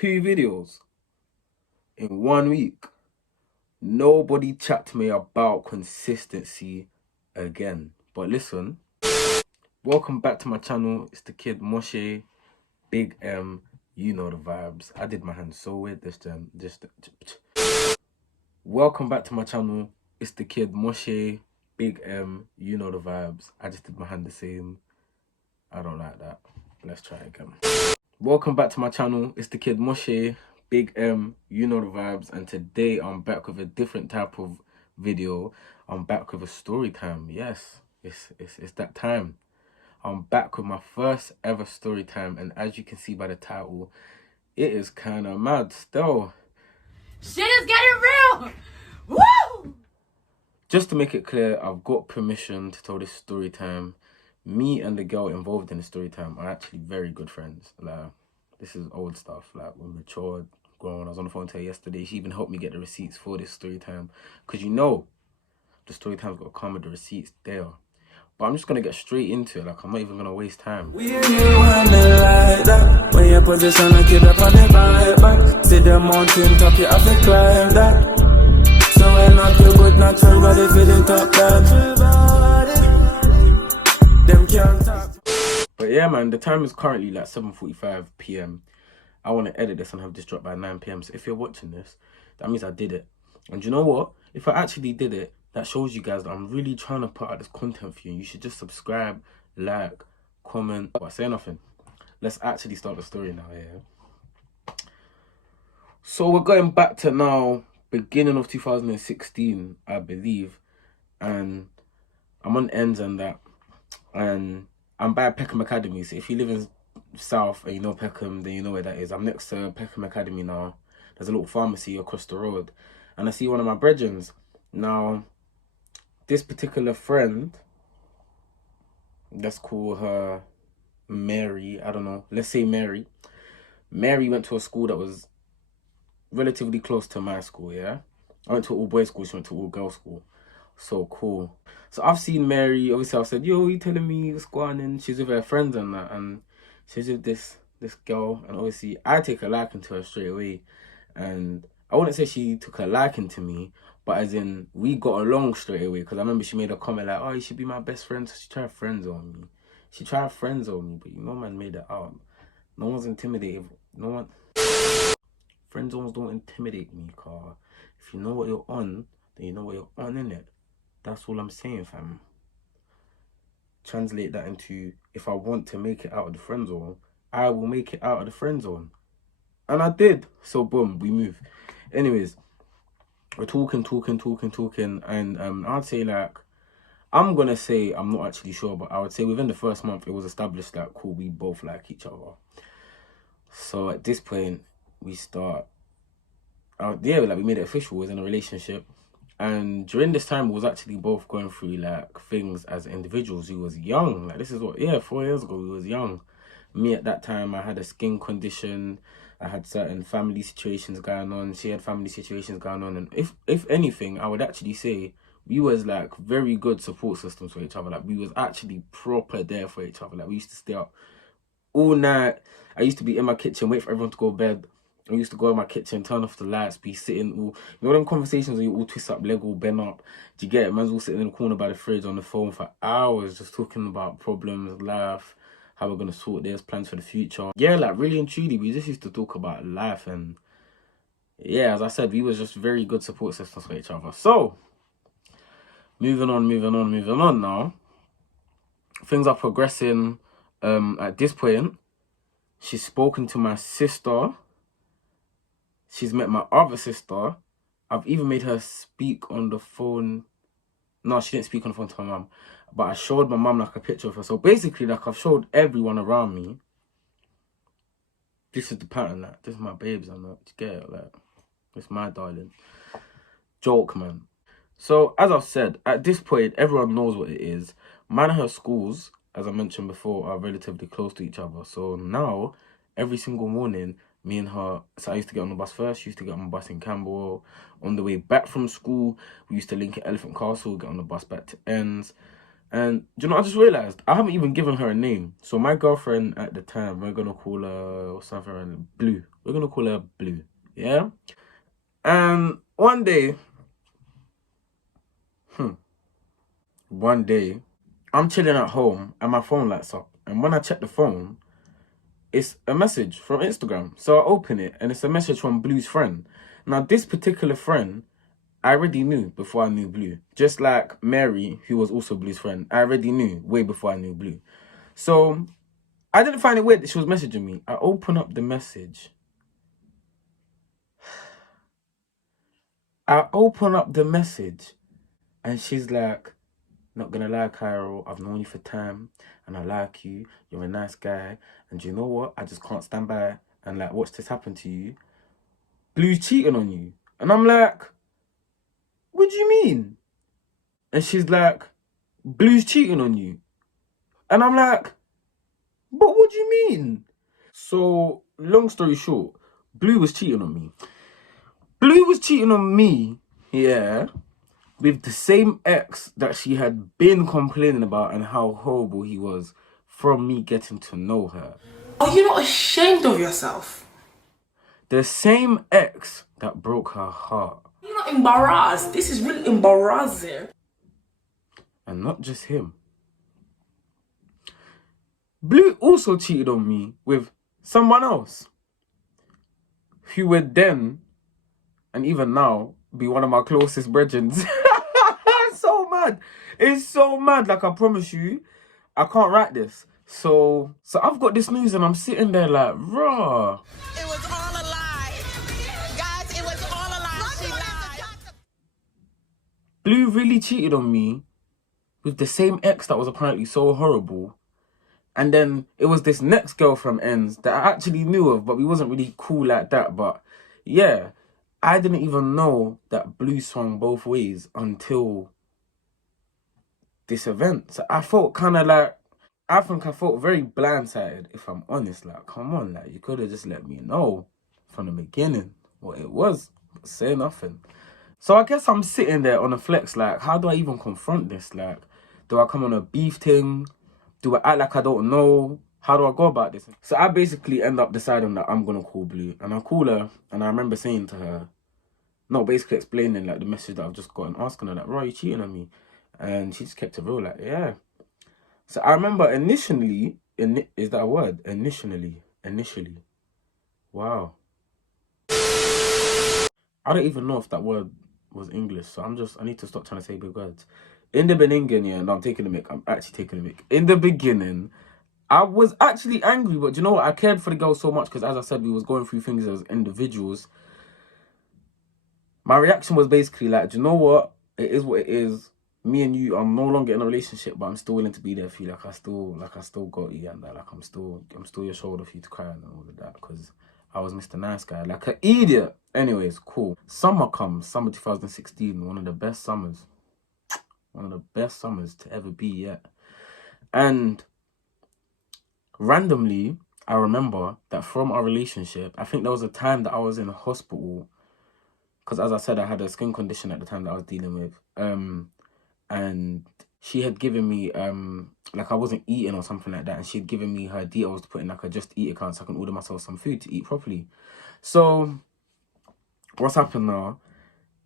2 videos in 1 week. Nobody chat to me about consistency again. But listen, welcome back to my channel. It's the kid Moshe, Big M. You know the vibes. I did my hand so weird this time. Welcome back to my channel. It's the kid Moshe, Big M. You know the vibes. I just did my hand the same. I don't like that. Let's try again. Welcome back to my channel. It's the kid Moshe, Big M. You know the vibes. And today I'm back with a different type of video. I'm back with a story time. Yes, it's that time. I'm back with my first ever story time, and as you can see by the title, it is kind of mad still. Shit is getting real! Woo! Just to make it clear, I've got permission to tell this story time. Me and the girl involved in the story time are actually very good friends. Like, this is old stuff. Like, we're matured, grown. I was on the phone to her yesterday. She even helped me get the receipts for this story time, because you know the story time's got to come with the receipts there. But I'm just going to get straight into it. Like, I'm not even going to waste time. We you handle like that. When your position a kid up on the back. See the mountain top, you have to climb that. So when up your good natural body feeling top that. Them can't talk. But yeah, man, the time is currently like 7:45 p.m. I want to edit this and have this drop by 9 p.m. So if you're watching this, that means I did it. And you know what? If I actually did it, that shows you guys that I'm really trying to put out this content for you. You should just subscribe, like, comment. But say nothing. Let's actually start the story now, yeah? So we're going back to now, beginning of 2016, I believe. And I'm on ends and that. And I'm by Peckham Academy. So if you live in South and you know Peckham, then you know where that is. I'm next to Peckham Academy now. There's a little pharmacy across the road. And I see one of my brethrens. Now, this particular friend, let's call her Mary. I don't know. Let's say Mary. Mary went to a school that was relatively close to my school, yeah? I went to an all-boys school. She went to an all-girls school. So cool. So I've seen Mary. Obviously, I said, yo, you telling me what's going on? And she's with her friends and that. And she's with this girl. And obviously, I take a liking to her straight away. And I wouldn't say she took a liking to me, but as in, we got along straight away. Because I remember she made a comment like, oh, you should be my best friend. So she tried friends on me. She tried friends on me, but you know, man made it out. No one's intimidated. No one. Friend zones don't intimidate me, car. If you know what you're on, then you know what you're on, innit? That's all I'm saying, fam. Translate that into, if I want to make it out of the friend zone, I will make it out of the friend zone. And I did. So boom, we move. Anyways, we're talking, and I'd say like, I'm gonna say, I'm not actually sure, but I would say within the first month it was established that cool, we both like each other. So at this point we start yeah, like we made it official, we was in a relationship. And during this time we was actually both going through like things as individuals. We was young, like this is what, yeah, 4 years ago we was young. Me at that time, I had a skin condition. I had certain family situations going on. She had family situations going on. And if anything, I would actually say we was like very good support systems for each other. Like we was actually proper there for each other. Like we used to stay up all night. I used to be in my kitchen, wait for everyone to go to bed. I used to go in my kitchen, turn off the lights, be sitting all, you know them conversations where you all twist up, leg all bent up. Do you get it? Man's all sitting in the corner by the fridge on the phone for hours, just talking about problems, life, how we're going to sort this, plans for the future. Yeah, like really and truly, we just used to talk about life. And yeah, as I said, we was just very good support systems for each other. So, moving on now. Things are progressing. At this point, she's spoken to my sister. She's met my other sister. I've even made her speak on the phone. No, she didn't speak on the phone to my mum. But I showed my mum like a picture of her. So basically, like I've showed everyone around me. This is the pattern, like this is my babes and that. You get it? Like, it's my darling. Joke, man. So as I've said, at this point, everyone knows what it is. Mine and her schools, as I mentioned before, are relatively close to each other. So now, every single morning, me and her, so I used to get on the bus first. She used to get on the bus in Camberwell. On the way back from school, we used to link at Elephant Castle, get on the bus back to Ends. And, do you know, I just realised, I haven't even given her a name. So my girlfriend at the time, we're going to call her, what's something, Blue. We're going to call her Blue. Yeah? And one day, I'm chilling at home and my phone lights up. And when I check the phone, it's a message from Instagram. So I open it and it's a message from Blue's friend. Now, this particular friend, I already knew before I knew Blue. Just like Mary, who was also Blue's friend, I already knew way before I knew Blue. So I didn't find it weird that she was messaging me. I open up the message. And she's like, not gonna lie, Cairo, I've known you for time and I like you. You're a nice guy. And you know what? I just can't stand by and like watch this happen to you. Blue's cheating on you. And I'm like, what do you mean? And she's like, Blue's cheating on you. And I'm like, but what do you mean? So, long story short, Blue was cheating on me. Yeah, with the same ex that she had been complaining about and how horrible he was from me getting to know her. Are you not ashamed of yourself? The same ex that broke her heart. You're not embarrassed. This is really embarrassing. And not just him. Blue also cheated on me with someone else who would then, and even now, be one of my closest brethren. It's so mad. It's so mad. Like, I promise you, I can't write this. So I've got this news and I'm sitting there like, raw. It was all a lie. Guys, it was all a lie. She lied. Blue really cheated on me with the same ex that was apparently so horrible. And then it was this next girl from ends that I actually knew of, but we wasn't really cool like that. But yeah, I didn't even know that Blue swung both ways until this event. So I felt kind of like, I felt very blindsided, if I'm honest. Like, come on, like, you could have just let me know from the beginning what it was, but say nothing. So I guess I'm sitting there on a flex, like, how do I even confront this? Like, do I come on a beef thing? Do I act like I don't know? How do I go about this? So I basically end up deciding that I'm going to call Blue. And I call her, and I remember saying to her, no, basically explaining, like, the message that I've just got and asking her, like, bro, you cheating on me? And she just kept it real, like, yeah. So I remember initially, is that a word? Initially. Wow. I don't even know if that word was English, so I need to stop trying to say big words. In the beginning, yeah, no, I'm taking the mic. I'm actually taking the mic. In the beginning, I was actually angry, but you know what? I cared for the girl so much because, as I said, we was going through things as individuals. My reaction was basically like, do you know what? It is what it is. Me and you, I'm no longer in a relationship, but I'm still willing to be there for you. Like I still got you, and like I'm still your shoulder for you to cry on and all of that, because I was Mr. Nice Guy, like an idiot. Anyways, cool. Summer comes, summer 2016, one of the best summers to ever be yet. And randomly, I remember that from our relationship, I think there was a time that I was in a hospital, because as I said, I had a skin condition at the time that I was dealing with. And she had given me, like I wasn't eating or something like that, and she had given me her details to put in like a Just Eat account so I can order myself some food to eat properly. So what's happened now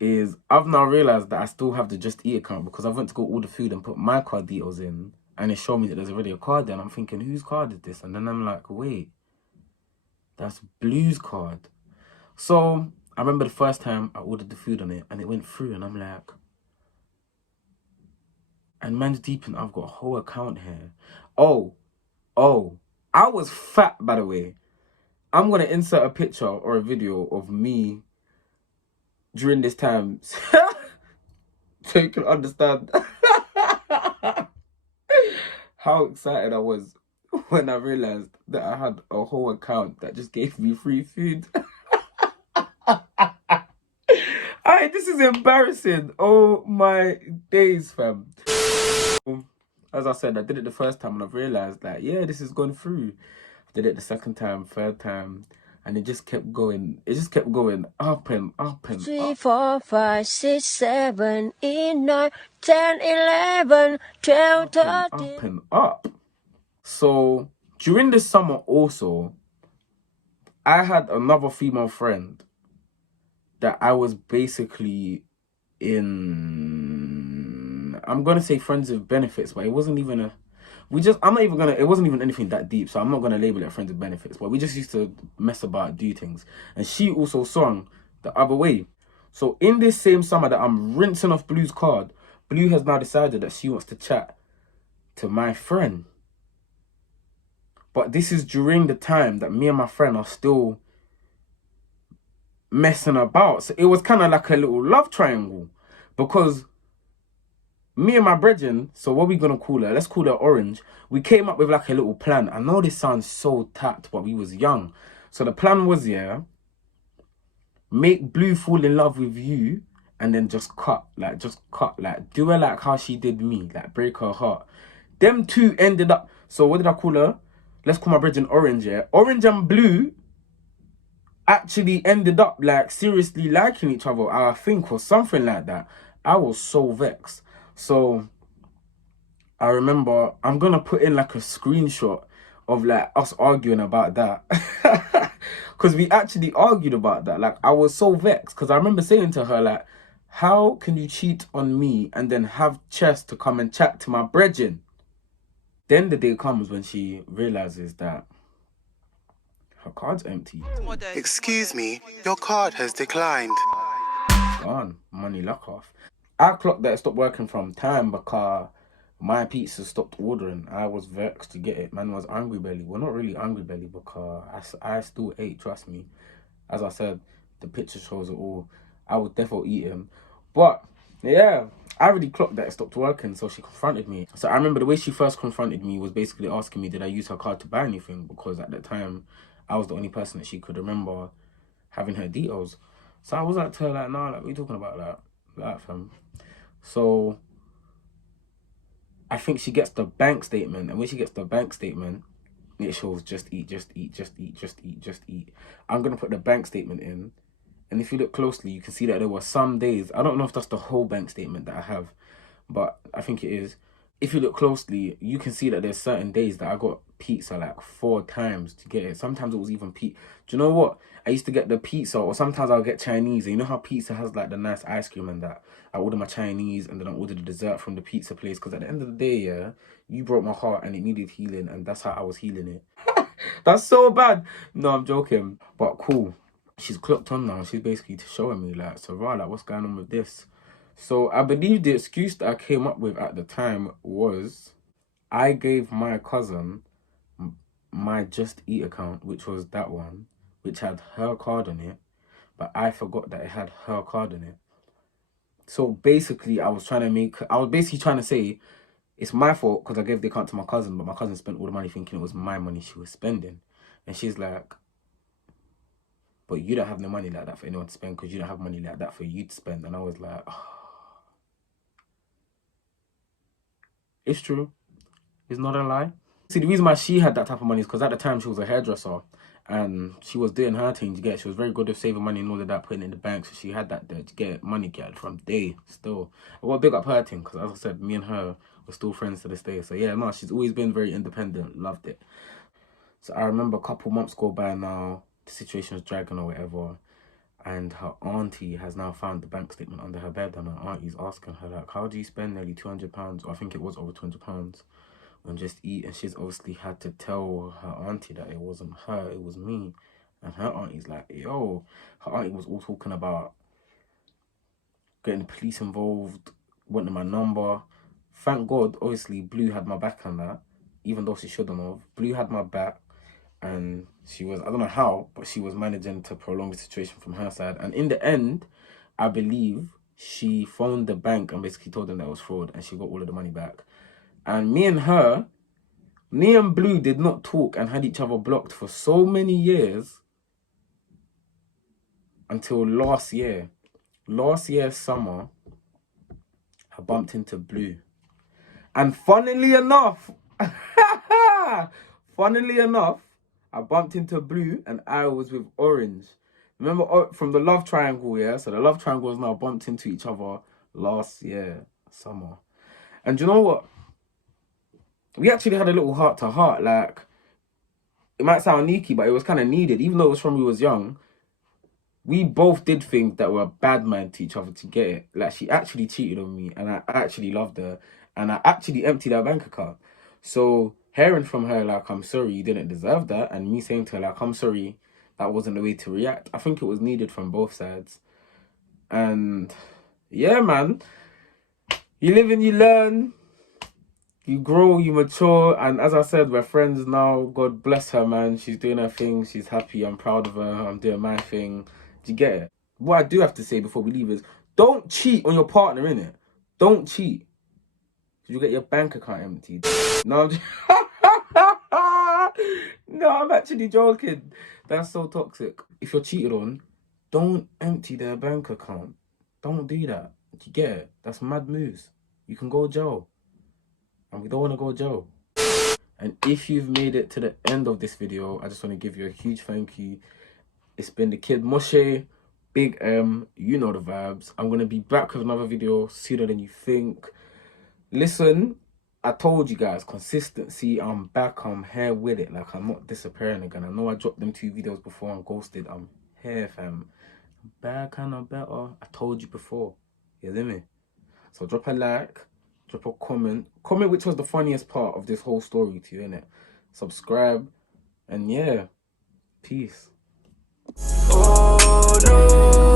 is I've now realised that I still have the Just Eat account because I went to go order food and put my card details in, and it showed me that there's already a card there, and I'm thinking, whose card is this? And then I'm like, wait, that's Blue's card. So I remember the first time I ordered the food on it and it went through, and I'm like, and man's deep in, I've got a whole account here. Oh, I was fat, by the way. I'm going to insert a picture or a video of me during this time so you can understand how excited I was when I realised that I had a whole account that just gave me free food. Alright, this is embarrassing. Oh my days, fam. As I said, I did it the first time and I've realised that, yeah, this has gone through. I did it the second time, third time, and it just kept going. It just kept going up and up and 3, up. 4, 5, 6, 7, 8, 9, 10, 11, 12, 13. Up and up. So during the summer also, I had another female friend that I was basically in, I'm gonna say friends with benefits, but it wasn't even a, it wasn't even anything that deep, so I'm not gonna label it friends with benefits, but we just used to mess about, do things. And she also sung the other way. So in this same summer that I'm rinsing off Blue's card, Blue has now decided that she wants to chat to my friend. But this is during the time that me and my friend are still messing about. So it was kind of like a little love triangle, because me and my brethren, so what we gonna call her? Let's call her Orange. We came up with like a little plan. I know this sounds so tapped, but we was young. So the plan was, yeah, make Blue fall in love with you and then just cut, like do her like how she did me, like break her heart. Them two ended up, so what did I call her? Let's call my brethren Orange, yeah? Orange and Blue actually ended up like seriously liking each other, I think, or something like that. I was so vexed. So I remember, I'm gonna put in like a screenshot of like us arguing about that, because we actually argued about that. Like, I was so vexed because I remember saying to her, like, how can you cheat on me and then have Chess to come and chat to my brethren? Then the day comes when she realizes that her card's empty. Excuse me, your card has declined. Gone. Money luck off. I clocked that it stopped working from time because my pizza stopped ordering. I was vexed to get it. Man was angry belly. Well, not really angry belly, because I still ate, trust me. As I said, the picture shows it all. I was definitely eating. But yeah, I already clocked that it stopped working, so she confronted me. So I remember the way she first confronted me was basically asking me, did I use her card to buy anything? Because at that time, I was the only person that she could remember having her details. So I was like to her, like, nah, like, what are you talking about? Like, fam. So I think she gets the bank statement, and when she gets the bank statement, it shows just eat, just eat, just eat, just eat, just eat. I'm gonna put the bank statement in, and if you look closely, you can see that there were some days, I don't know if that's the whole bank statement that I have, but I think it is. If you look closely, you can see that there's certain days that I got pizza like 4 times to get it. Sometimes it was even pizza. Do you know what? I used to get the pizza, or sometimes I'll get Chinese. And you know how pizza has like the nice ice cream and that? I order my Chinese and then I order the dessert from the pizza place. Because at the end of the day, yeah, you broke my heart and it needed healing. And that's how I was healing it. That's so bad. No, I'm joking. But cool. She's clocked on now. She's basically showing me like, so like, what's going on with this? So I believe the excuse that I came up with at the time was I gave my cousin my Just Eat account, which was that one, which had her card on it, but I forgot that it had her card on it. So basically, I was basically trying to say it's my fault because I gave the account to my cousin, but my cousin spent all the money thinking it was my money she was spending. And she's like, but you don't have no money like that for anyone to spend because you don't have money like that for you to spend. And I was like, oh. It's true. It's not a lie. See, the reason why she had that type of money is because at the time she was a hairdresser and she was doing her thing to get. She was very good at saving money and all of that, putting it in the bank. So she had that there to get money, get from day still. I got big up her thing because, as I said, me and her were still friends to this day. So yeah, no, she's always been very independent. Loved it. So I remember a couple months go by now, the situation was dragging or whatever. And her auntie has now found the bank statement under her bed, and her auntie's asking her, like, how do you spend nearly £200, or I think it was over £200, on Just Eat? And she's obviously had to tell her auntie that it wasn't her, it was me. And her auntie's like, yo, her auntie was all talking about getting the police involved, wanting my number. Thank God, obviously, Blue had my back on that, even though she shouldn't have. Blue had my back. And she was, I don't know how, but she was managing to prolong the situation from her side. And in the end, I believe she phoned the bank and basically told them that it was fraud, and she got all of the money back. And me and Blue did not talk and had each other blocked for so many years until last year. Last year's summer, I bumped into Blue. And funnily enough, I bumped into Blue and I was with Orange. Remember from the love triangle, yeah? So the love triangle was now bumped into each other last year, summer. And you know what? We actually had a little heart to heart. Like, it might sound sneaky, but it was kind of needed. Even though it was from we was young, we both did things that were a bad man to each other to get it. Like, she actually cheated on me, and I actually loved her, and I actually emptied her bank account. So hearing from her, like, I'm sorry, you didn't deserve that, and me saying to her, like, I'm sorry, that wasn't the way to react, I think it was needed from both sides. And yeah, man, you live and you learn, you grow, you mature, and as I said, we're friends now. God bless her, man. She's doing her thing, she's happy, I'm proud of her, I'm doing my thing. Do you get it? What I do have to say before we leave is, don't cheat on your partner, innit? Don't cheat. You get your bank account emptied. No, no, I'm actually joking. That's so toxic. If you're cheated on, don't empty their bank account. Don't do that. Do you get it? That's mad moves. You can go jail. And we don't want to go jail. And if you've made it to the end of this video, I just want to give you a huge thank you. It's been the Kid Moshe, Big M, you know the vibes. I'm going to be back with another video sooner than you think. Listen, I told you guys, consistency, I'm back, I'm here with it. Like, I'm not disappearing again. I know I dropped them 2 videos before and ghosted. I'm here, fam. I'm back and I'm better. I told you before. You hear me? So drop a like, drop a comment. Comment which was the funniest part of this whole story to you, innit? Subscribe. And yeah, peace. Oh no.